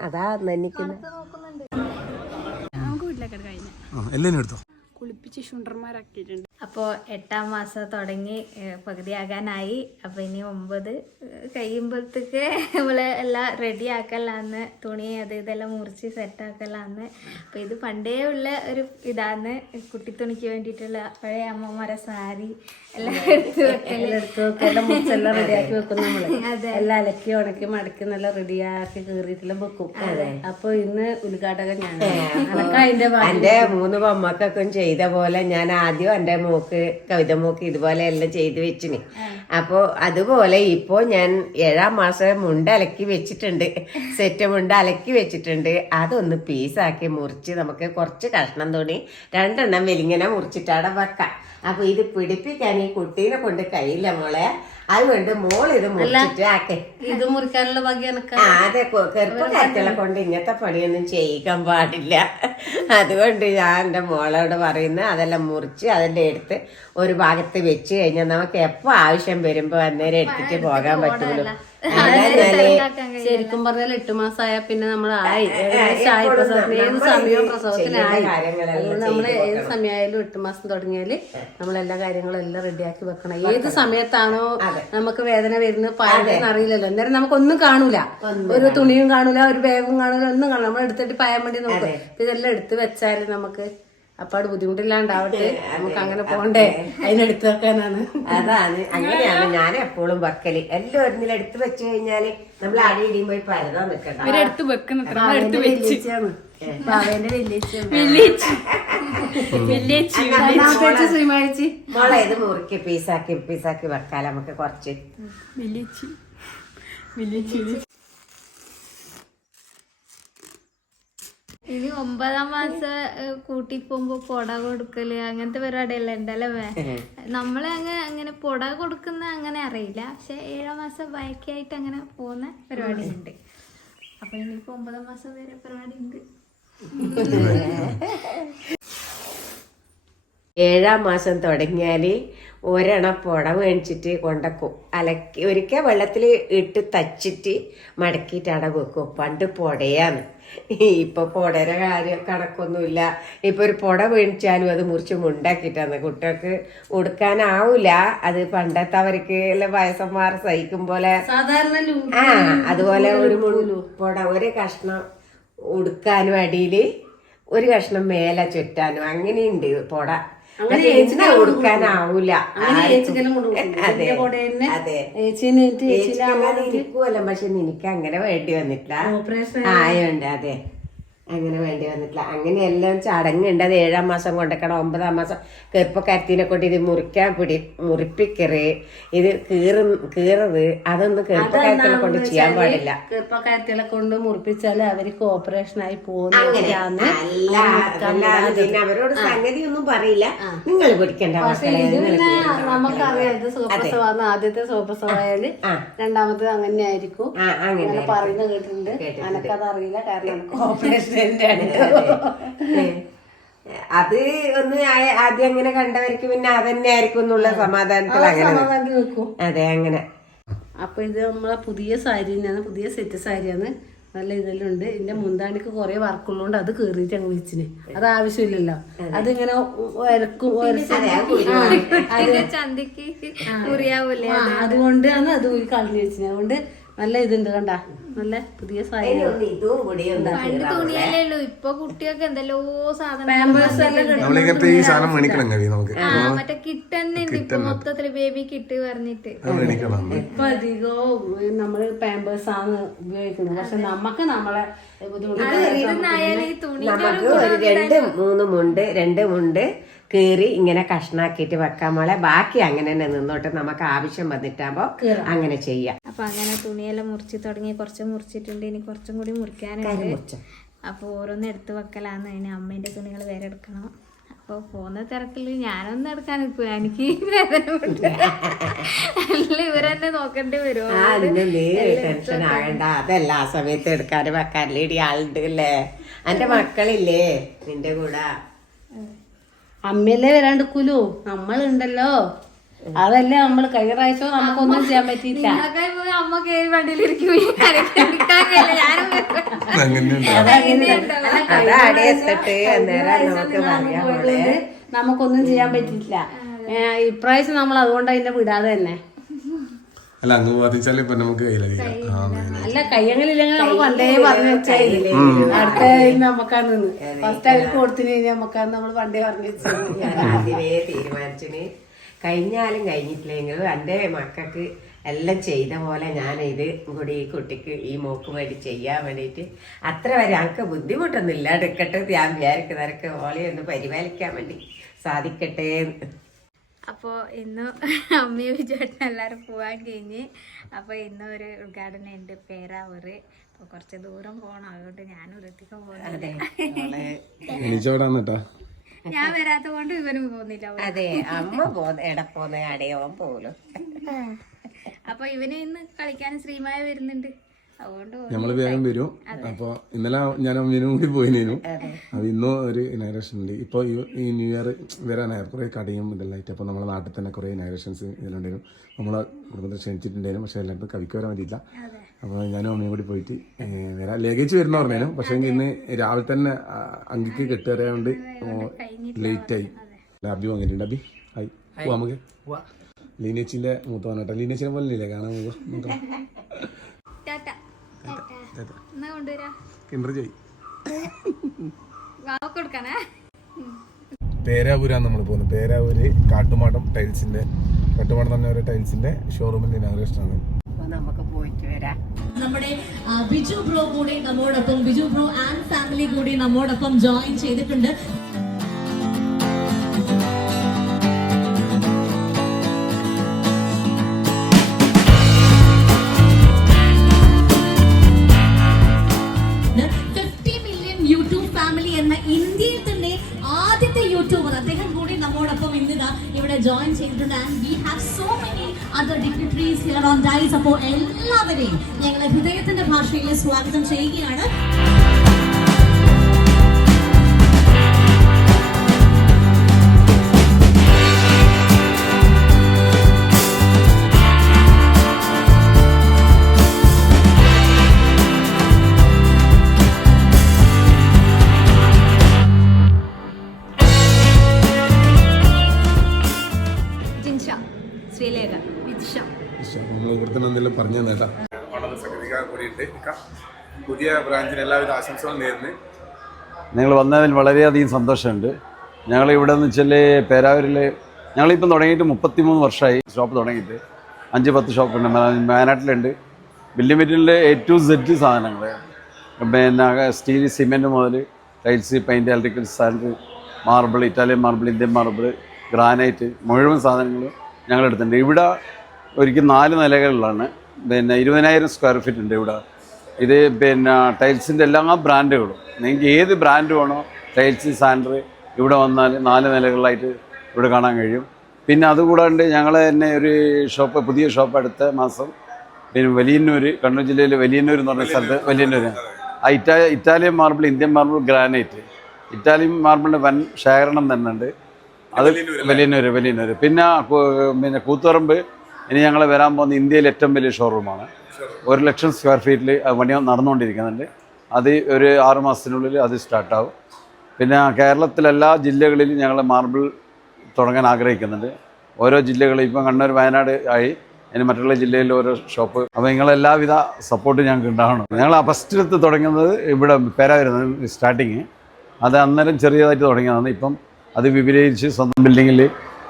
അതാ എടുത്തോ? കുളിപ്പിച്ച് ശുണ്ടർമാരാക്കിയിട്ടുണ്ട്. അപ്പോൾ എട്ടാം മാസം തുടങ്ങി പകുതിയാകാനായി. അപ്പോൾ ഇനി ഒമ്പത് കഴിയുമ്പോഴത്തേക്ക് നമ്മൾ എല്ലാം റെഡി ആക്കലാന്ന് തുണി അത് ഇതെല്ലാം മുറിച്ച് സെറ്റ് ആക്കലാന്ന്. അപ്പോൾ ഇത് പണ്ടേ ഉള്ള ഒരു ഇതാന്ന് കുട്ടിത്തുണിക്ക് വേണ്ടിയിട്ടുള്ള പഴയ അമ്മമാരെ സാരി എല്ലാം എടുത്ത് വെക്കൽ. എടുത്ത് വെക്കും എല്ലാം റെഡിയാക്കി വെക്കും നമ്മൾ എല്ലാം അലക്കി ഉണക്കി മടക്കി നല്ല റെഡിയാക്കി കീറിയിട്ടെല്ലാം വെക്കും. അപ്പൊ ഇന്ന് ഉദ്ഘാടകൻ ഞാൻ. എന്റെ മൂന്ന് മമ്മക്കൊക്കെ ചെയ്ത പോലെ ഞാൻ ആദ്യം എന്റെ മോക്ക് കവിത മോക്ക് ഇതുപോലെ എല്ലാം ചെയ്ത് വെച്ചിന്. അപ്പോൾ അതുപോലെ ഇപ്പോ ഞാൻ ഏഴാം മാസം മുണ്ട് അലക്കി വെച്ചിട്ടുണ്ട്. സെറ്റ് മുണ്ട് അലക്കി വെച്ചിട്ടുണ്ട്. അതൊന്ന് പീസാക്കി മുറിച്ച് നമുക്ക് കുറച്ച് കഷ്ണം തുണി രണ്ടെണ്ണം വെലിങ്ങനെ മുറിച്ചിട്ടാണ് വെക്കാം. അപ്പൊ ഇത് പിടിപ്പിക്കാൻ ഈ കുട്ടീനെ കൊണ്ട് കഴിയില്ല മോളെ. അതുകൊണ്ട് മോൾ ഇത് മുറിച്ചിട്ട് ആക്കേ. ഇത് മുറിക്കാനുള്ള ഭാഗ്യം അതെ ചെറുപ്പ കാര്യങ്ങളെ കൊണ്ട് ഇങ്ങനത്തെ പണിയൊന്നും ചെയ്യിക്കാൻ പാടില്ല. അതുകൊണ്ട് ഞാൻ എന്റെ മോളോട് പറയുന്നത് അതെല്ലാം മുറിച്ച് അതെല്ലാം എടുത്ത് ഒരു ഭാഗത്ത് വെച്ച് കഴിഞ്ഞാൽ നമുക്ക് എപ്പോൾ ആവശ്യം വരുമ്പോൾ അന്നേരം എടുത്തിട്ട് പോകാൻ പറ്റുള്ളൂ. ശരിക്കും പറഞ്ഞാൽ എട്ട് മാസമായ പിന്നെ നമ്മൾ ആയി. ആയി. പ്രസവത്തിന് ഏത് സമയവും പ്രസവത്തിനായി നമ്മൾ ഏത് സമയമായാലും എട്ട് മാസം തുടങ്ങിയാൽ നമ്മൾ എല്ലാ കാര്യങ്ങളും എല്ലാം റെഡിയാക്കി വെക്കണം. ഏത് സമയത്താണോ നമുക്ക് വേദന വരുന്നത് പായം അറിയില്ലല്ലോ. അന്നേരം നമുക്കൊന്നും കാണൂല. ഒരു തുണിയും കാണൂല ഒരു ബാഗും കാണൂല ഒന്നും കാണൂല. നമ്മൾ എടുത്തിട്ട് പായാൻ വേണ്ടി നോക്കും. ഇതെല്ലാം എടുത്ത് വെച്ചാൽ നമുക്ക് അപ്പാട് ബുദ്ധിമുട്ടില്ലാണ്ടാവട്ടെ. നമുക്ക് അങ്ങനെ പോണ്ടേ. അതിനെടുത്ത് വെക്കാനാണ്. അതാണ്. അങ്ങനെയാണ് ഞാൻ എപ്പോഴും വെക്കൽ. എല്ലാം ഒന്നിൽ എടുത്ത് വെച്ച് കഴിഞ്ഞാൽ നമ്മൾ അടി ഇടിയും പോയി പരതാൻ മോളെ ഇത് മുറുക്കി പീസാക്കി പീസാക്കി വെക്കാല നമുക്ക് കുറച്ച്. വലിയ വെല്ലേച്ചി ഇനി ഒമ്പതാം മാസം കൂട്ടി പോകുമ്പോ പൊട കൊടുക്കൽ അങ്ങനത്തെ പരിപാടിയല്ല ഉണ്ടല്ലേ നമ്മളെ അങ്ങ് അങ്ങനെ പൊട കൊടുക്കുന്ന അങ്ങനെ അറിയില്ല. പക്ഷെ ഏഴാം മാസം ബാക്കിയായിട്ട് അങ്ങനെ പോകുന്ന പരിപാടി ഉണ്ട് അപ്പൊ ഇനിയിപ്പോ ഒമ്പതാം മാസം വരെ പരിപാടി ഉണ്ട് ഏഴാം മാസം തുടങ്ങിയാൽ ഒരെണ്ണ പുട മേടിച്ചിട്ട് കൊണ്ടക്കും. അലക്കി ഒരിക്കൽ വെള്ളത്തിൽ ഇട്ട് തച്ചിട്ട് മടക്കിയിട്ട് അട വെക്കും. പണ്ട് പുടയാണ് ഇപ്പൊ പുടയുടെ കാര്യം കണക്കൊന്നുമില്ല. ഇപ്പൊ ഒരു പുട മേടിച്ചാലും അത് മുറിച്ച് മുണ്ടാക്കിയിട്ടാണ്. കുട്ടികൾക്ക് ഉടുക്കാനാവൂല. അത് പണ്ടത്തെ അവർക്ക് വയസ്സന്മാർ സഹിക്കും പോലെ. സാധാരണ ആ അതുപോലെ ഒരു പുട ഒരു കഷ്ണം ഉടുക്കാനും അടിയിൽ ഒരു കഷ്ണം മേലെ ചുറ്റാനും അങ്ങനെയുണ്ട് പുട. ചേച്ചിക്കല്ലാതെ ഇരിക്കുമല്ലോ പക്ഷെ നിനക്ക് അങ്ങനെ വേണ്ടി വന്നിട്ടില്ല. ആയോണ്ട് അതെ. അങ്ങനെ വേണ്ടി വന്നിട്ടില്ല. അങ്ങനെയെല്ലാം ചടങ്ങുണ്ട്. അത് ഏഴാം മാസം കൊണ്ടക്കണം ഒമ്പതാം മാസം. കെറുപ്പക്കരത്തിനെ കൊണ്ട് ഇത് മുറിക്കാൻ പിടി മുറിപ്പിക്കറ് ഇത് കീറ് കീറത് അതൊന്നും കെറുപ്പക്കരത്തിനെ കൊണ്ട് ചെയ്യാൻ പാടില്ല. ചെറുപ്പക്കാരത്തികളെ കൊണ്ട് മുറിപ്പിച്ചാൽ അവർക്ക് ഓപ്പറേഷൻ ആയി പോകുന്ന അവരോട് സംഗതി ഒന്നും പറയില്ല. നിങ്ങൾ പിടിക്കണ്ട നമുക്കറിയാം ഇത് ആദ്യത്തെ സുഖപ്രസവമായാൽ രണ്ടാമത് അങ്ങനെ ആയിരിക്കും. അങ്ങനെ പറയുന്നത് കേട്ടിട്ടുണ്ട്. എനക്കത് അറിയില്ല കാരണം ഓപ്പറേഷൻ അത് ഒന്ന് ആദ്യം അങ്ങനെ കണ്ടവർക്ക് പിന്നെ അതന്നെ ആയിരിക്കും എന്നുള്ള സമാധാനത്തിൽ അങ്ങനെ അതെ അങ്ങനെ. അപ്പൊ ഇത് നമ്മളെ പുതിയ സാരി തന്നെയാണ് പുതിയ സെറ്റ് സാരിയാണ്. നല്ല ഇതിലുണ്ട് എന്റെ ഇതിന്റെ മുന്താണിക്ക് കുറെ വർക്കുള്ളതുകൊണ്ട് അത് കേറിയിട്ട് അങ്ങ് വെച്ചിന് അത് ആവശ്യമില്ലല്ലോ. അതിങ്ങനെ ആ, അതുകൊണ്ടാണ് അത് ഊരി കളഞ്ഞു വെച്ചിന്. അതുകൊണ്ട് നല്ല ഇതുണ്ട് കണ്ട. നല്ല പുതിയ ഇപ്പൊ കുട്ടികൾക്ക് എന്തെല്ലോ സാധനം നമ്മളിങ്ങനത്തെ ഈ സാധനം മേടിക്കണം കവി നമുക്ക്. ആ മറ്റേ കിറ്റ് തന്നെ ഉണ്ട് ഇപ്പൊ മൊത്തത്തിൽ ബേബി കിറ്റ് പറഞ്ഞിട്ട്. ഇപ്പൊ അധികവും നമ്മൾ പാമ്പേഴ്സ് ആണ് ഉപയോഗിക്കുന്നത്. പക്ഷെ നമുക്ക് നമ്മളെ ബുദ്ധിമുട്ട് രണ്ട് മൂന്ന് മുണ്ട് രണ്ട് മുണ്ട് കീറി ഇങ്ങനെ കഷ്ണാക്കിയിട്ട് വെക്കാൻ മോളെ. ബാക്കി അങ്ങനെ തന്നെ നിന്നോട്ട് നമുക്ക് ആവശ്യം വന്നിട്ടാകുമ്പോ അങ്ങനെ ചെയ്യാം. അപ്പൊ അങ്ങനെ തുണിയെല്ലാം മുറിച്ച് തുടങ്ങി. കുറച്ച് മുറിച്ചിട്ടുണ്ട്. ഇനി കുറച്ചും കൂടി മുറിക്കാനുണ്ട്. അപ്പൊ ഓരോന്ന് എടുത്ത് വെക്കലാന്ന് അതിന് അമ്മേന്റെ തുണികൾ വേറെ എടുക്കണം. അപ്പോൾ പോകുന്ന തിരക്കിൽ ഞാനൊന്നും എടുക്കാൻ നിൽക്കുക എനിക്ക് വേദന ഇവരെന്നെ നോക്കേണ്ടി വരുമോ ടെൻഷൻ ആകണ്ട. അതല്ല സമയത്ത് എടുക്കാനും വെക്കാനില്ല? ഇടി ആളുണ്ട് അല്ലേ? എന്റെ മക്കളില്ലേ? നിന്റെ കൂടെ. അമ്മയല്ലേ വരാണ്ടിക്കൂലു നമ്മളുണ്ടല്ലോ. അതല്ലേ നമ്മൾ കഴിഞ്ഞ പ്രാവശ്യം നമുക്കൊന്നും ചെയ്യാൻ പറ്റിയില്ല. അമ്മ കയറി വണ്ടിയിലിരിക്കും നമുക്കൊന്നും ചെയ്യാൻ പറ്റിയില്ല. ഇപ്രാവശ്യം നമ്മൾ അതുകൊണ്ട് അതിന്റെ വിടാതെ തന്നെ. അല്ല അങ്ങ് ബാധിച്ചാലേ ഇപ്പൊ നമുക്ക് കയ്യിലധികം അതെ. അല്ല കയ്യങ്ങളില്ലെങ്കിൽ പണ്ടേ പറഞ്ഞു അടുത്ത ഫസ്റ്റ് അവർക്ക് കൊടുത്തിന് കഴിഞ്ഞാൽ നമ്മൾ പണ്ടേ പറഞ്ഞു തീരുമാനിച്ചിന് കഴിഞ്ഞാലും കഴിഞ്ഞിട്ടില്ലെങ്കിലും എന്റെ മക്കൾക്ക് എല്ലാം ചെയ്ത പോലെ ഞാൻ ഇത് കൂടി ഈ കുട്ടിക്ക് ഈ മോക്ക് വേണ്ടി ചെയ്യാൻ വേണ്ടിയിട്ട് അത്ര വരെ ഞങ്ങൾക്ക് ബുദ്ധിമുട്ടൊന്നും ഇല്ല എടുക്കട്ടെ ഞാൻ വിചാരിക്കുന്നവർക്ക് ഓളെ ഒന്ന് പരിപാലിക്കാൻ വേണ്ടി സാധിക്കട്ടെ എന്ന്. അപ്പോൾ ഇന്ന് അമ്മയും വിജയേട്ടനും എല്ലാവരും പോകാൻ കഴിഞ്ഞ്. അപ്പോൾ ഇന്ന് ഒരു ഉദ്ഘാടനം ഉണ്ട് പേരാവൂര് അപ്പോൾ കുറച്ച് ദൂരം പോകണം അതുകൊണ്ട് ഞാനും വൃത്തിക്ക് പോകുന്നില്ല. ഞാൻ വരാത്ത കൊണ്ട് ഇവനും പോകുന്നില്ല. അതെ അമ്മ പോന്ന എട പോന്ന അടയോൻ പോലും. അപ്പോൾ ഇവന് ഇന്ന് കളിക്കാൻ ശ്രീമായ വരുന്നുണ്ട്. അതുകൊണ്ട് നമ്മൾ വേഗം വരും. അപ്പൊ ഇന്നലെ ഞാൻ അമ്മീനും കൂടി പോയിനു അത്. ഇന്നും ഒരു ഇനാഗ്രേഷൻ ഉണ്ട്. ഇപ്പൊ ഈ- ന്യൂ ഇയർ വരാനായിരുന്നു കുറെ കടയും ഇതെല്ലാം അപ്പൊ നമ്മളെ നാട്ടിൽ തന്നെ കുറെ ഇനാഗ്രേഷൻസ് ഇതിലുണ്ടായിരുന്നു. നമ്മളെ കുടുംബത്തിൽ ക്ഷണിച്ചിട്ടുണ്ടായിരുന്നു. പക്ഷെ എല്ലായിടത്തും കവിക്ക് വരാൻ പറ്റിയില്ല അപ്പൊ ഞാനും അമ്മയും കൂടി പോയിട്ട് വരാം ലഗേജ് വരുന്ന പറഞ്ഞേനും പക്ഷെ ഇന്ന് രാവിലെ തന്നെ അങ്കിക്ക് കെട്ടുകറിയാണ്ട് ലേറ്റ് ആയി. അബി വാങ്ങിയിട്ടുണ്ട്. അബി ഹായ്. പോവാ നമുക്ക്. ലീനേച്ചിന്റെ മൂത്തവൻ കേട്ടോ ലീനേച്ചിനെ പോലെ ഇല്ലേ? കാണാൻ പോകുക നോക്കാം കിണ്ടർ കൊടുക്കണേ പേരാവൂരാണ് നമ്മൾ പോകുന്നത് പേരാവൂര് കാട്ടുമാടം ടൈൽസിന്റെ കാട്ടുമാടം തന്നെ ഒരു ടൈൽസിന്റെ ഷോറൂമിന്റെ ഇനാഗ്രേഷൻ ആണ്. നമുക്ക് പോയിട്ട് വരാം. നമ്മുടെ ബിജു ബ്രോ കൂടി നമ്മോടൊപ്പം ബിജു ബ്രോ ആൻഡ് ഫാമിലി കൂടി നമ്മോടൊപ്പം ജോയിൻ ചെയ്തിട്ടുണ്ട്. ജോയിൻ ചെയ്തിട്ടുണ്ട്. And we have so many other dignitaries here on dais അപ്പോൾ എല്ലാവരെയും ഞങ്ങൾ ഹൃദയത്തിന്റെ ഭാഷയിൽ സ്വാഗതം ചെയ്യുകയാണ്. ബ്രാഞ്ചിന് എല്ലാവിധ ആശംസകളും നേരുന്നു. നിങ്ങൾ വന്നതിൽ വളരെയധികം സന്തോഷമുണ്ട്. ഞങ്ങൾ ഇവിടെ നിന്ന് വെച്ചാൽ പേരാവൂരിൽ ഞങ്ങളിപ്പം തുടങ്ങിയിട്ട് മുപ്പത്തിമൂന്ന് വർഷമായി ഷോപ്പ് തുടങ്ങിയിട്ട്. അഞ്ച് പത്ത് ഷോപ്പുണ്ട്. വയനാട്ടിലുണ്ട് മെറ്റീരിയലിന്റെ എ ടു സെറ്റ് സാധനങ്ങൾ പിന്നെ സ്റ്റീൽ സിമെന്റ് മുതൽ ടൈൽസ് പെയിന്റ് ഇലക്ട്രിക്കൽ സാധനങ്ങൾ marble Italian marble Indian marble granite മുഴുവൻ സാധനങ്ങളും ഞങ്ങളെടുത്തിട്ടുണ്ട്. ഇവിടെ ഒരിക്കൽ നാല് നിലകളിലാണ്. പിന്നെ ഇരുപതിനായിരം സ്ക്വയർ ഫീറ്റ് ഉണ്ട് ഇവിടെ. ഇത് പിന്നെ ടൈൽസിന്റെ എല്ലാ ബ്രാൻഡുകളും. നിങ്ങൾക്ക് ഏത് ബ്രാൻഡ് വേണോ ടൈൽസ് സാൻഡർ ഇവിടെ വന്നാൽ നാല് നിലകളിലായിട്ട് ഇവിടെ കാണാൻ കഴിയും. പിന്നെ അതുകൂടാണ്ട് ഞങ്ങൾ തന്നെ ഒരു ഷോപ്പ് പുതിയ ഷോപ്പ് അടുത്ത മാസം പിന്നെ വലിയന്നൂർ കണ്ണൂർ ജില്ലയിലെ വലിയന്നൂർ എന്ന് പറഞ്ഞ സ്ഥലത്ത് വലിയന്നൂർ ആ ഇറ്റാ Italian marble Indian marble granite. Italian മാർബിളിന്റെ വൻ ശേഖരണം തന്നെ ഉണ്ട് അത് വലിയന്നൂർ വലിയന്നൂർ പിന്നെ പിന്നെ കൂത്തുപറമ്പ് ഇനി ഞങ്ങൾ വരാൻ പോകുന്ന ഇന്ത്യയിലെ ഏറ്റവും വലിയ ഷോറൂമാണ് ഒരു ലക്ഷം സ്ക്വയർ ഫീറ്റിൽ പണി നടന്നുകൊണ്ടിരിക്കുന്നുണ്ട്. അത് ഒരു ആറ് മാസത്തിനുള്ളിൽ അത് സ്റ്റാർട്ടാവും. പിന്നെ കേരളത്തിലെല്ലാ ജില്ലകളിലും ഞങ്ങൾ മാർബിൾ തുടങ്ങാൻ ആഗ്രഹിക്കുന്നുണ്ട്. ഓരോ ജില്ലകളിൽ ഇപ്പം കണ്ണൂർ വയനാട് ആയി. ഇനി മറ്റുള്ള ജില്ലയിൽ ഓരോ ഷോപ്പ് അപ്പോൾ നിങ്ങളെല്ലാവിധ സപ്പോർട്ടും ഞങ്ങൾക്ക് ഉണ്ടാവണം. ഞങ്ങൾ ആ ഫസ്റ്റിലത്ത് തുടങ്ങുന്നത് ഇവിടെ പേരായിരുന്നു സ്റ്റാർട്ടിങ് അത് അന്നേരം ചെറിയതായിട്ട് തുടങ്ങിയതാണ്. ഇപ്പം അത് വിപുലീകരിച്ച് സ്വന്തം ബിൽഡിങ്ങിൽ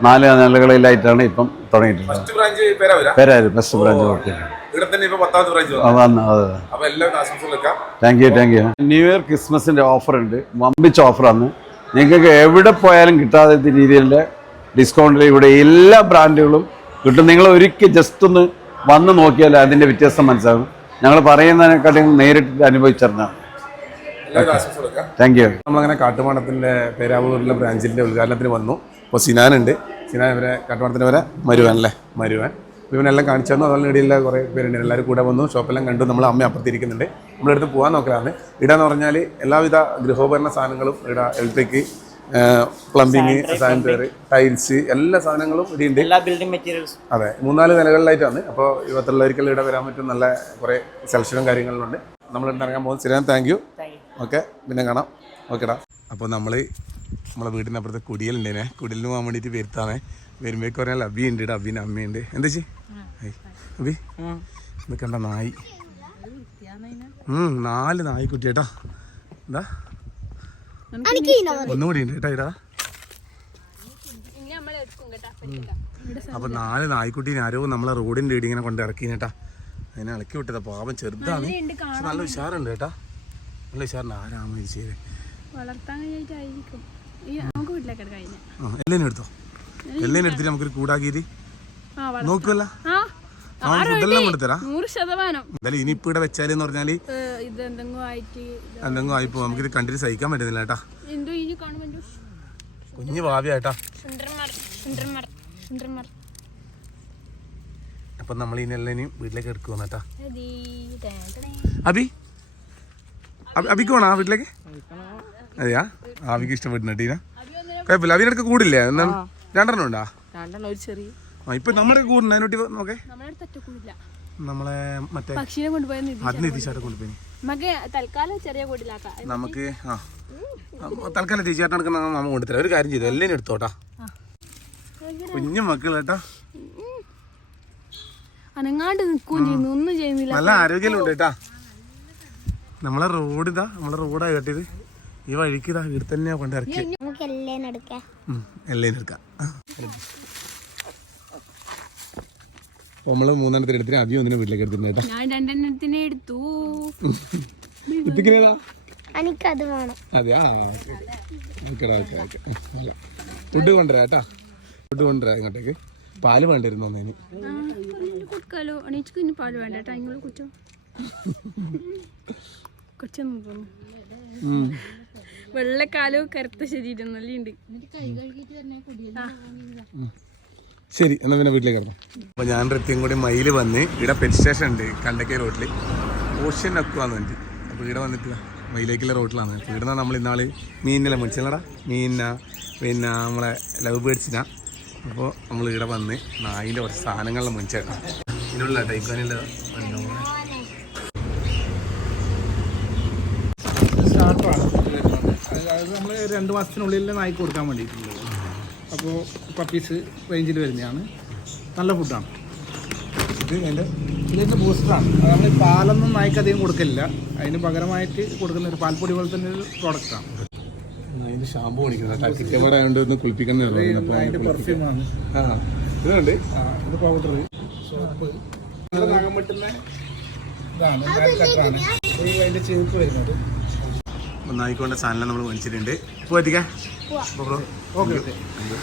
നാല് നിലകളിലായിട്ടാണ് ഇപ്പം തുടങ്ങിയിട്ടുള്ളത്. ഫസ്റ്റ് ബ്രാഞ്ച് പേരാവൂരാ പേരായിരുന്നു first branch thank you thank you new year ക്രിസ്മസിന്റെ ഓഫർ ഉണ്ട്. വമ്പിച്ച ഓഫറാണ് നിങ്ങൾക്ക് എവിടെ പോയാലും കിട്ടാതെ രീതിയിലുള്ള ഡിസ്കൗണ്ടിൽ ഇവിടെ എല്ലാ ബ്രാൻഡുകളും കിട്ടും. നിങ്ങൾ ഒരിക്കൽ ജസ്റ്റ് ഒന്ന് വന്ന് നോക്കിയാൽ അതിന്റെ വ്യത്യാസം മനസ്സിലാകും. ഞങ്ങൾ പറയുന്നതിനെക്കാട്ടിലും നേരിട്ട് അനുഭവിച്ചറിഞ്ഞാണ് താങ്ക് യു നമ്മളങ്ങനെ കാട്ടുമാണത്തിന്റെ പേരാവൂരിലെ ബ്രാഞ്ചിന്റെ ഉദ്ഘാടനത്തിന് വന്നു. അപ്പോൾ സിനാനുണ്ട്. സിനാൻ ഇവരെ കാട്ടുമാടത്തിന് വരെ മരുവാൻ അല്ലേ? മരുവാൻ. ഇവനെല്ലാം കാണിച്ചു തന്നു. അതുപോലെ ഇടയിലുള്ള കുറേ പേരുണ്ട്. എല്ലാവരും കൂടെ വന്നു. ഷോപ്പെല്ലാം കണ്ടു. നമ്മൾ അമ്മ അപ്പുറത്തിരിക്കുന്നുണ്ട് നമ്മളെടുത്ത് പോകാൻ നോക്കലാണ്. ഇടാന്ന് എന്ന് പറഞ്ഞാൽ എല്ലാവിധ ഗൃഹോപകരണ സാധനങ്ങളും ഇവിടെ ഇലക്ട്രിക് പ്ലംബിങ് സാനിറ്ററി ടൈൽസ് എല്ലാ സാധനങ്ങളും ഇടിയുണ്ട്. ഉണ്ട് എല്ലാ ബിൽഡിംഗ് മെറ്റീരിയൽസ് അതെ. മൂന്നാൽ നിലകളിലായിട്ടാണ് അപ്പോൾ ഇവത്തുള്ളവർക്കെല്ലാം ഇവിടെ വരാൻ പറ്റും. നല്ല കുറേ സെലക്ഷനും കാര്യങ്ങളുണ്ട് നമ്മൾ ഇറങ്ങാൻ പോകുന്നത് ശരിയാണ് താങ്ക് യു ഓക്കെ പിന്നെ കാണാം. ഓക്കെടാ അപ്പോൾ നമ്മൾ നമ്മളെ വീടിന്റെ അപ്പുറത്തെ കുടിയലുണ്ടേനെ. കുടിയലിന് പോകാൻ വേണ്ടിയിട്ട് വരുത്താണേ വരുമ്പോഴേക്ക് പറഞ്ഞാൽ അബി ഉണ്ട് ഇട അബിന്റെ അമ്മയുണ്ട്. എന്താ ചേ അബി ഇത് കണ്ട നായി. നാല് നാല് കുട്ടി കേട്ടാ എന്താ? ഒന്നുകൂടി ഉണ്ട് കേട്ടാ ഇടാ അപ്പൊ നാല് നായ്ക്കുട്ടീനെ ആരോ നമ്മളെ റോഡിന്റെ ഇടി ഇങ്ങനെ കൊണ്ട് ഇറക്കി കേട്ടാ. അതിനെ ഇളക്കി വിട്ടതാ പാപം ചെറുതാണ്. പക്ഷെ നല്ല ഉഷാറുണ്ട് കേട്ടാ. നല്ല ഉഷാറുണ്ട്. ആരാമ ചെയ്തേ വളർത്താൻ കഴിഞ്ഞിട്ടായിരിക്കും. എല്ലേനും എടുത്തോ? എല്ലേനും എടുത്തിട്ട് നമുക്കൊരു നോക്കുമല്ല ഇനിയിപ്പോ ഇവിടെ വെച്ചാലെന്ന് പറഞ്ഞാൽ എന്തെങ്കിലും ആയിപ്പോ നമുക്കിത് കണ്ടിട്ട് സഹിക്കാൻ പറ്റുന്നില്ല കേട്ടാ. കുഞ്ഞു ഭാവിയാട്ടാ അപ്പൊ നമ്മൾ ഇനി വീട്ടിലേക്ക് എടുക്കുമെന്ന് കേട്ടാ. അബി? അബിക്ക് വേണോ വീട്ടിലേക്ക്? അതെയാ? അബിക്ക് ഇഷ്ടപ്പെടുന്ന ടീന? കുഴപ്പമില്ല. അവിനടുക്ക് കൂടില്ലേ? എന്നാ രണ്ടെണ്ണം ഉണ്ടാ? ആ ഇപ്പൊ നമ്മുടെ കൂടുന്ന അതിനൊട്ടി നോക്കേ. നമ്മളെ മറ്റേ പക്ഷീനെ കൊണ്ടുപോയ നമുക്ക് ആ. തൽക്കാലം ചേച്ചിയാട്ടം എടുക്കുന്ന മാമ കൊണ്ടുതരാം. ഒരു കാര്യം ചെയ്തു? എല്ലാം എടുത്തോട്ടാ. കുഞ്ഞു മക്കൾ കേട്ടാ. അനങ്ങാണ്ട് നിൽക്കുകയും ചെയ്യുന്നു. ഒന്നും ചെയ്യുന്നില്ല. നല്ല ആരോഗ്യമുണ്ട് കേട്ടാ. നമ്മളെ റോഡ് ഇതാ. നമ്മളെ റോഡാ കേട്ടത്. ഈ വഴിക്ക് ഇതാ ഇവിടെ തന്നെയാ കൊണ്ട് ഇറക്കി. നമുക്ക് എല്ലാം എടുക്കാം. എല്ലാം എടുക്കാം. അപ്പൊ നമ്മൾ മൂന്നെണ്ണത്തിന് എടുത്തിന് അബി ഒന്നിനെ വീട്ടിലേക്ക് എടുത്തിട്ടുണ്ട് ഞാൻ രണ്ടെണ്ണത്തിനെ എടുത്തു. ഇപ്പിക്കുന്നേതാ എനിക്കത് വേണം. അതെ ആ ഓക്കെടാ ഓക്കെ. ഓക്കെ അല്ല ഫുഡ് കൊണ്ടുവരാം കേട്ടാ. ഫുഡ് കൊണ്ടുവരാം ഇങ്ങോട്ടേക്ക്. പാൽ വേണ്ടിരുന്നു ഒന്നേന് കൊടുക്കാലോ. അണീച്ചക്ക് ഇനി പാൽ വേണ്ട കേട്ടോ. നിങ്ങൾ കുറ്റം കൊച്ചൊന്നും തോന്നുന്നു വെള്ളക്കാലവും കറുത്ത ശരീരം നല്ല ഉണ്ട് ശരി എന്നാ പിന്നെ വീട്ടിലേക്ക് കിടന്നു. അപ്പൊ ഞാൻ റെത്തിയും കൂടി മയിൽ വന്ന് ഇവിടെ പെറ്റ് സ്റ്റേഷൻ ഉണ്ട് കണ്ടക്കേ റോട്ടിൽ ഓഷ്യൻ അക്കുവാന്ന് വേണ്ടി അപ്പൊ ഇവിടെ വന്നിട്ട് മയിലേക്കുള്ള റോട്ടിലാണ് അപ്പൊ ഇവിടെ നമ്മൾ ഇന്നാൾ മീനിനെല്ലാം മേടിച്ചല്ലടാ മീനിന പിന്നെ നമ്മളെ ലവ് ബേഡ്സിനാ അപ്പോൾ നമ്മൾ ഇവിടെ വന്ന് നായിന്റെ കുറച്ച് സാധനങ്ങളെല്ലാം മേടിച്ചേക്കാം ഇതിനുള്ള ടൈക്കാനുള്ള രണ്ട് മാസത്തിനുള്ളിൽ നായ്ക്ക് കൊടുക്കാൻ വേണ്ടിയിട്ടുള്ളത് അപ്പോൾ പപ്പീസ് റേഞ്ചിൽ വരുന്നതാണ്. നല്ല ഫുഡാണ് ഇത് എന്റെ ഇതിന്റെ ബൂസ്റ്ററാണ് അത് നമ്മൾ പാലൊന്നും നായ്ക്ക് അധികം കൊടുക്കില്ല അതിന് പകരമായിട്ട് കൊടുക്കുന്ന ഒരു പാൽപ്പൊടി പോലെ തന്നെ ഒരു പ്രോഡക്റ്റാണ് അതിന്റെ ഷാമ്പു ഒന്ന് അതിന്റെ പെർഫ്യൂമാണ് ആ ഇതുണ്ട് ആ ഇത് പൗഡർ സോപ്പ് ഇതാണ് അതിന്റെ ചെരുപ്പ് വരുന്നത്. ഒന്നായിക്കൊണ്ട് സാധനം നമ്മൾ മേടിച്ചിട്ടുണ്ട്. പോവാ. Okay okay.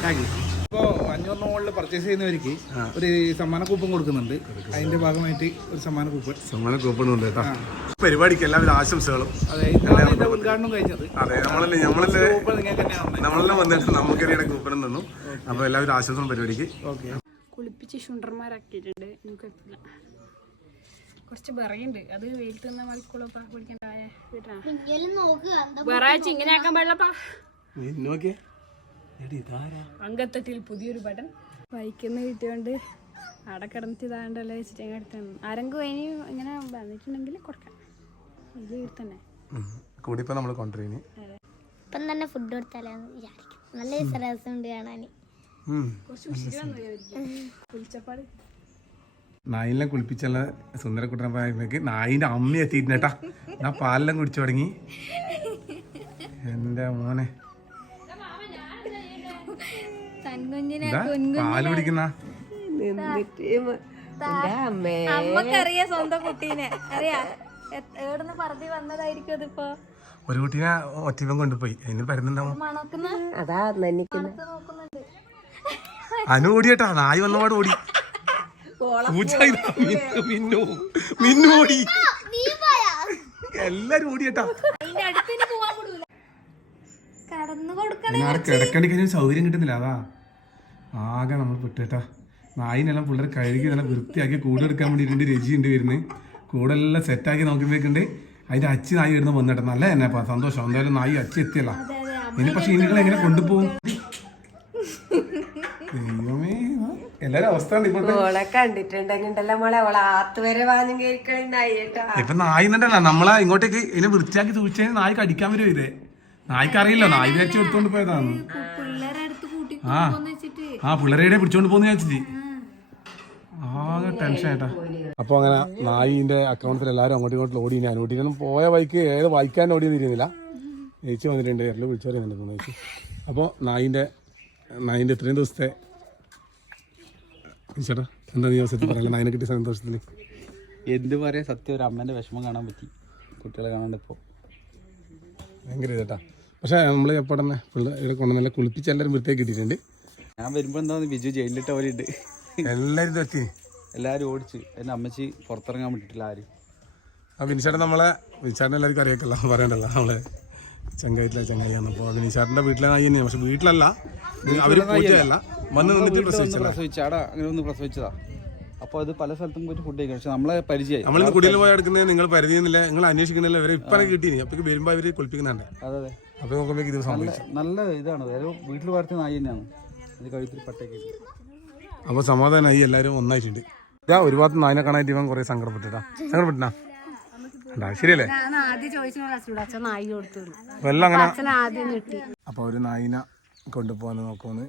താങ്ക് യു ഇപ്പോൾ അഞ്ഞൂറിന് മുകളിൽ പർച്ചേസ് ചെയ്യുന്നവർക്ക് ഒരു സമ്മാന കൂപ്പൺ കൊടുക്കുന്നുണ്ട്. അതിന്റെ ഭാഗമായിട്ട് ഒരു സമ്മാന കൂപ്പൺ സമ്മാന കൂപ്പൺ ഉണ്ട് കേട്ടോ. പരിപാടിക്ക് എല്ലാവിധ ആശംസകളും. ഉദ്ഘാടനം കഴിഞ്ഞത്. അതെ നമ്മളല്ലേ നമ്മളല്ലേ കൂപ്പൺ നിങ്ങൾക്ക് തന്നെയാണ് നമ്മളെല്ലാം വന്നിട്ട് നമുക്കറിയുടെ കൂപ്പൺ തന്നു. അപ്പോൾ എല്ലാവരും ആശംസകളും പരിപാടിക്ക്. ഓക്കെ. കുളിപ്പിച്ച് ശുണ്ടർമാരാക്കിയിട്ടുണ്ട് എനിക്ക് കുഴപ്പമില്ല. കുറച്ച് പറയുണ്ട് അത് വെയിൽ തിന്ന മണിക്കുള്ളപ്പാ കുടിക്കണ്ടായ വെറാഴ്ച ഇങ്ങനെ ആക്കാൻ പാടില്ലപ്പാ. അങ്കത്തട്ടിൽ പുതിയൊരു പടൻ വൈക്കുന്ന കിട്ടിയോണ്ട് അവിടെ കിടന്നിട്ട് ഇതാണ്ടല്ലോ വെച്ചിട്ട് ഞാൻ എടുത്താണ് ആരെങ്കിലും ഇനി ഇങ്ങനെ വന്നിട്ടുണ്ടെങ്കിൽ കൊടുക്കാം. ഇവിടെ തന്നെ കൂടിപ്പോ നമ്മൾ കൊണ്ടുവരുന്നു ഇപ്പം തന്നെ ഫുഡ് കൊടുത്താലോന്ന് വിചാരിക്കും. നല്ല രസമുണ്ട് കാണാൻ കുറച്ച് വന്നു കുളിച്ചപ്പാട്. നായിനെ കുളിപ്പിച്ചുള്ള സുന്ദരക്കുട്ടനപ്പായ്മക്ക് നായിന്റെ അമ്മ എത്തിയിട്ടാ ഞാൻ പാലെല്ലാം കുടിച്ചു തുടങ്ങി. എന്റെ മോനെ. പാൽ കുടിക്കുന്ന. അമ്മേ. അമ്മക്കറിയാ സ്വന്തം കുട്ടീനെ. അറിയാ. എവിടുന്ന് വന്നതായിരിക്കും അതിപ്പോ. ഒരു കുട്ടീനെ ഒറ്റപ്പം കൊണ്ടുപോയി. അതിന് പരുന്നുണ്ടാവും മണക്കുന്ന? അതാ അനു ഓടിയട്ടാ നായി വന്നപാട് ഓടി. പൂച്ച മിന്നു, മിന്നു ഓടി. എല്ലാരും ഓടിയട്ടാ. അതിന്റെ അടുത്തിന് പോവാൻ വിടൂല. കടന്നു കൊടുക്കണം അതിനാടെ കിടക്കണ്ടി കഴിഞ്ഞ സൗകര്യം കിട്ടുന്നില്ല അതാ. ആകെ നമ്മൾ പെട്ടേട്ടാ. നായിനെല്ലാം പിള്ളേർ കഴുകി നല്ല വൃത്തിയാക്കി കൂടെ എടുക്കാൻ കൂടെടുക്കാൻ വേണ്ടിയിട്ടുണ്ട് രജിയുണ്ട് വരുന്നത് കൂടെല്ലാം സെറ്റാക്കി നോക്കുമ്പോഴേക്കുണ്ട് അതിന്റെ അച്ചി നായി വരുന്ന വന്നിട്ട്. നല്ല തന്നെ സന്തോഷം. എന്തായാലും നായി അച്ചി എത്തിയല്ല. ഇനി പക്ഷെ ഇനി എങ്ങനെ കൊണ്ടുപോകും ദൈവമേ ആ, എല്ലാരും അവസ്ഥ ഉണ്ട് ഇപ്പോഴത്തെ ഓളെ കണ്ടിട്ടുണ്ടെങ്കിണ്ടല്ലോ മോളെ ഓളെ ആത്ത് വരെ കേട്ടാ. ഇപ്പൊ നായി ഉണ്ടല്ലോ നമ്മളെ ഇങ്ങോട്ടേക്ക് ഇതിനെ വൃത്തിയാക്കി സൂക്ഷിച്ചാൽ നായി കടിക്കാൻ വരും ഇത്. നായ്ക്ക് അറിയില്ല നായി വിചാരിച്ച് എടുത്തോണ്ട് പോയതാണ്. ആ. ആ പിള്ളേരെ പിടിച്ചോണ്ട് പോന്ന് വിചാരിച്ചിട്ട്. ആകെ ടെൻഷൻ ആയിട്ടാ. അപ്പൊ അങ്ങനെ നായിന്റെ അക്കൗണ്ടിൽ എല്ലാരും അങ്ങോട്ടും ഇങ്ങോട്ടും ഓടി ഞാൻ ഓടി പോയ ബൈക്ക് ഏത് വായിക്കാൻ ഓടിയെന്ന് തിരിയുന്നില്ല ചേച്ചി വന്നിട്ടുണ്ട് എല്ലാം വിളിച്ചു പറയുന്നുണ്ട് ചേച്ചി അപ്പോൾ നായിന്റെ നായിന്റെ ഇത്രയും ദിവസത്തെ ചേട്ടാ എന്താ നീ അവസരത്തിൽ പറയാനുള്ള നായിനെ കിട്ടിയ സന്തോഷത്തിൽ എന്ത് പറയാ സത്യം ഒരു അമ്മേന്റെ വിഷമം കാണാൻ പറ്റി. കുട്ടികളെ കാണാണ്ട് ഇപ്പോ. ഭയങ്കര ഇതേട്ടാ പക്ഷേ നമ്മൾ എപ്പോൾ തന്നെ പിള്ളേരെ കൊണ്ട് നല്ല കുളിപ്പിച്ച് എല്ലാവരും വൃത്തിയാക്കി കിട്ടിയിട്ടുണ്ട് ഞാൻ വരുമ്പോ എന്താ ബിജു ജയിലിലിട്ട് അവരുണ്ട് എല്ലാവരും എത്തി. എല്ലാരും ഓടിച്ച്. എന്റെ അമ്മച്ചി പുറത്തിറങ്ങാൻ പറ്റിട്ടില്ല ആരും. ആ വിനിശാട്ടൻ നമ്മളെ വിനിശാട്ടൻ എല്ലാവർക്കും അറിയാക്കല്ലോ പറയണ്ടല്ലോ നമ്മളെ. ചങ്കായിട്ടിലെ ചങ്ങായിയാണ്. അപ്പോൾ വിനിശാട്ടന്റെ വീട്ടിലെ നായി തന്നെയാണ് പക്ഷെ വീട്ടിലല്ല. അവർ പൂജയല്ല. വന്ന് നിന്നിട്ട് പ്രസവിച്ചാടാ ആടാ അങ്ങനെ ഒന്ന് പ്രസവിച്ചതാ. അപ്പൊ അത് പല സ്ഥലത്തും പോയിട്ട് ഫുഡ് കഴിക്കും. പക്ഷെ നമ്മളെ പരിചയമായി. നമ്മൾ കുടിയിൽ പോയി എടുക്കുന്നത് നിങ്ങൾ പരിചയമില്ല നിങ്ങൾ അന്വേഷിക്കുന്നില്ല. ഇവരെ ഇപ്പം കിട്ടിയിരുന്നു അപ്പൊ വരുമ്പോൾ അവർ കുളിപ്പിക്കുന്നുണ്ട് അതെ അതെ. അപ്പൊ നോക്കുമ്പോൾ ഇത് സംഭവിച്ചു. നല്ല ഇതാണ്. വീട്ടിൽ വളർത്തിയ നായി തന്നെയാണ്. അത് കഴുത്തിൽ പട്ടയൊക്കെ. അപ്പോൾ സമാധാനമായി എല്ലാവരും ഒന്നായിട്ടുണ്ട്. ഒരുപാട് ഒരു ഭാഗത്ത് നായനെ കാണാനായിട്ട് ഇവൻ കുറേ സങ്കടപ്പെട്ടിട്ടാ. സങ്കടപ്പെട്ടാ ശരിയല്ലേ? ഞാൻ ആദ്യം ചോദിച്ചു അച്ഛനോട് അച്ഛൻ നായി കൊടുത്തു അപ്പോൾ എല്ലാം അങ്ങനെ അച്ഛൻ ആദ്യം കിട്ടി. അപ്പോൾ ഒരു നായിന കൊണ്ടുപോകാൻ നോക്കുമെന്ന്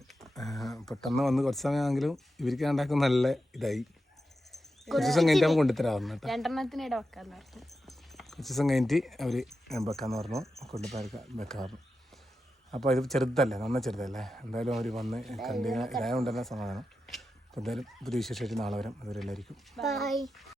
പെട്ടെന്ന് വന്ന് കുറച്ച് സമയമാണെങ്കിലും ഇവർക്ക് ഉണ്ടാക്കുന്ന നല്ല ഇതായി. കുറച്ച് ദിവസം കഴിഞ്ഞിട്ട് അവൻ കൊണ്ടുത്തരാവുന്ന കുറച്ച് ദിവസം കഴിഞ്ഞിട്ട് അവർ വെക്കാന്ന് പറഞ്ഞു. കൊണ്ടുപോയി വെക്കാറുണ്ട്. അപ്പോൾ ഇത് ചെറുതല്ലേ? നന്ന ചെറുതല്ലേ? എന്തായാലും അവർ വന്ന് കണ്ടിന് ഇതായതുകൊണ്ട് തന്നെ സമാധാനം. അപ്പോൾ എന്തായാലും പുതിയ വിശേഷമായിട്ട് നാളെ വരാം. അതുവരെ എല്ലാവർക്കും.